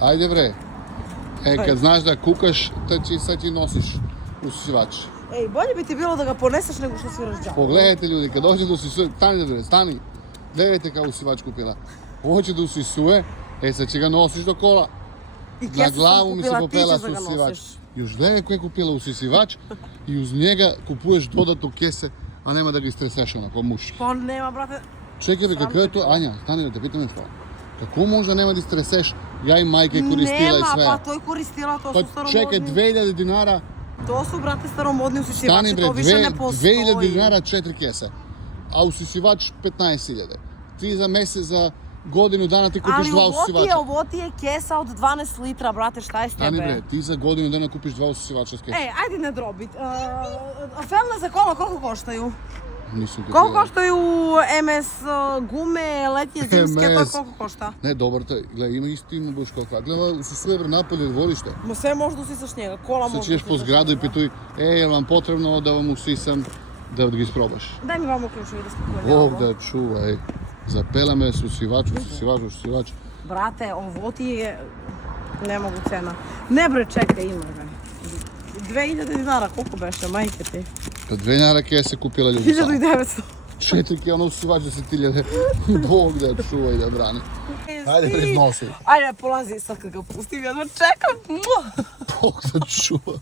Ajde bre. Kad znaš da kukaš, sad ti nosiš usisivač. Ej, bolje bi ti bilo da ga poneseš nego što sviraš džavu. Pogledajte ljudi, kad dođe da usisuje, stani. Gledajte kao usivač kupila. Hoće da usisuje, sad će ga nosiš do kola. I Na kesu glavu sam mi se kupila, ti popela ćeš da ga usisivač. nosiš. Još gledaj ko je kupila usisivač i uz njega kupuješ dodatno kese, a nema da ga istreseš onako muški. Pa nema, brate. Čekaj bre, kako je to? Anja, stani da te pitam nešto. Kako možda nema da istreseš? Ja i majka je koristila i sve. Nema, pa to je koristila, to Pa su staromodni. čekaj, 2000 dinara. To su, brate, staromodni usisivači, Stani bre, to više ne postoji. 2000 dinara 4 kese. A usisivač 15.000. Ti za mjesec, za godinu dana ti kupiš dva usisivača. Ali ovo ti je kesa od 12 litra, brate, šta je s tebe? Stani bre, ti za godinu dana kupiš dva usisivača s kese. Ej, ajde ne drobit. Felne za kola koliko koštaju? Nisam ti Koliko gledao. koštaju MS gume, letnje, zimske, to MS. koliko košta? Ne, dobar to je. Gledaj, ima baš koliko. Gledaj, usisuje bre napolje dvorište. Ma sve možda usisaš njega, kola Sad možda ćeš po usisaš zgradu i njega. pituj, jel vam potrebno da vam usisam, da ga isprobaš. Daj mi vamo ključevi da spakujem Bog ovo. da čuvaj. Zapela me s usisivač. Brate, ovo ti je... Ne mogu cena. Ne bre, čekaj, ima ga. 2000 dinara, koliko beše, majke ti? Pa 2 dinara kese kupila ljudi samo. 1900. 4 kila usisivač 10.000. Bog da čuvaj da brani. Ajde, pred nosi. Ajde, polazi sad kad ga pustim, ja čekam. Bog da čuvaj.